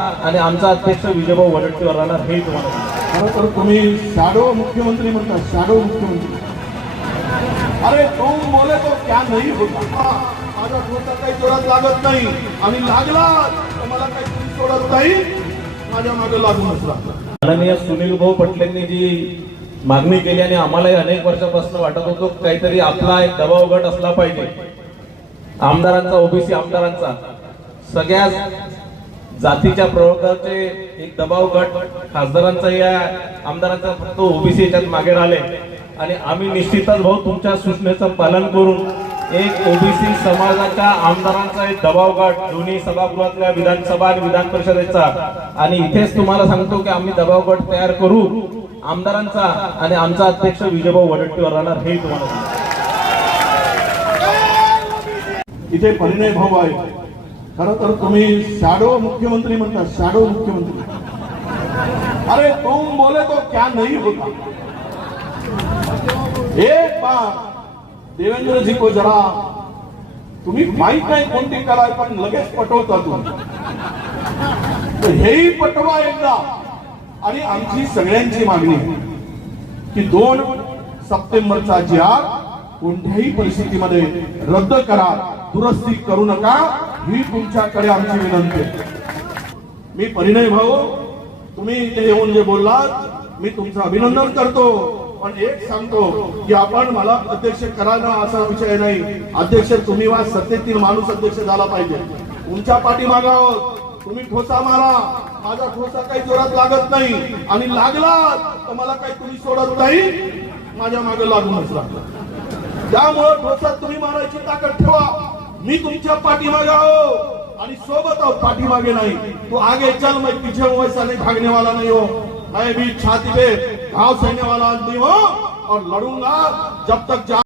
आणि आमचा अध्यक्ष विजयभाऊ वडट्टीवर राहणार हे तुम्हाला. खरं तर तुम्ही शॅडो मुख्यमंत्री म्हणता शॅडो मुख्यमंत्री. अरे तुम बोले तो क्या नाही होता. माझा डोसा काही जोरात लागत नाही. आणि लागला तर मला काही सोडत नाही. माझ्या मागे लागूनच लागला. माननीय सुनील भाऊ पटलेंनी जी मागणी केली आणि आम्हालाही अनेक वर्षापासून वाटत होतो काहीतरी आपला एक दबाव गट असला पाहिजे. आमदारांचा ओबीसी आमदारांचा. सगळ्या जातीच्या प्रवर्गाचे एक दबाव गट खासदारांचा या आमदारांचा फक्त ओबीसी याच्यात मागे राहिले. आणि आम्ही निश्चितच भाऊ तुमच्या सूचनेचं पालन करून एक ओबीसी समाजाच्या आमदारांचा एक दबाव गट दोन्ही सभागृहातल्या विधानसभा आणि विधान परिषदेचा. आणि इथेच तुम्हाला सांगतो की आम्ही दबाव गट तयार करू आमदारांचा आणि आमचा अध्यक्ष विजयभाऊ वडट्टीवर राहणार हे तुम्हाला सांगतो. इथे परिणय भाऊ आहे खर तर तुम्ही शॅडो मुख्यमंत्री म्हणता शॅडो मुख्यमंत्री. अरे तुम बोले तो क्या नहीं होता. एक बार देवेंद्र जी को जरा तुम्ही माहीत नाही कोणती कला आहे पण लगेच पटवता तुम्ही. तर हेही पटवा एकदा. आणि आमची सगळ्यांची मागणी की दोन सप्टेंबरचा जी आर कोणत्याही परिस्थितीमध्ये रद्द करा दुरुस्ती करू नका. ही तुमच्याकडे आमची विनंती आहे. मी परिणय भाऊ तुम्ही इथे येऊन जे बोललात मी तुमचं अभिनंदन करतो. पण एक सांगतो की आपण मला अध्यक्ष करा ना असा विषय नाही. अध्यक्ष तुम्ही वा सत्तेतील माणूस अध्यक्ष झाला पाहिजे. तुमच्या पाठीमागा आहोत. तुम्ही ठोसा मारा. माझा ठोसा काही जोरात लागत नाही. आणि लागला तर मला काही तुम्ही सोडत नाही. माझ्या मागे लागूनच लागला. त्यामुळे ठोसा तुम्ही मारायची ताकद ठेवा. मी तुमच्या पाठीमागे आहो. आणि सोबत आहो पाठीमागे नाही. तू आगे चल मैं पीछे हूं वैसा नहीं भागने वाला नहीं हो मैं भी छाती पे घाव सहने वाला आदमी हूं. हो. और लड़ूंगा जब तक जा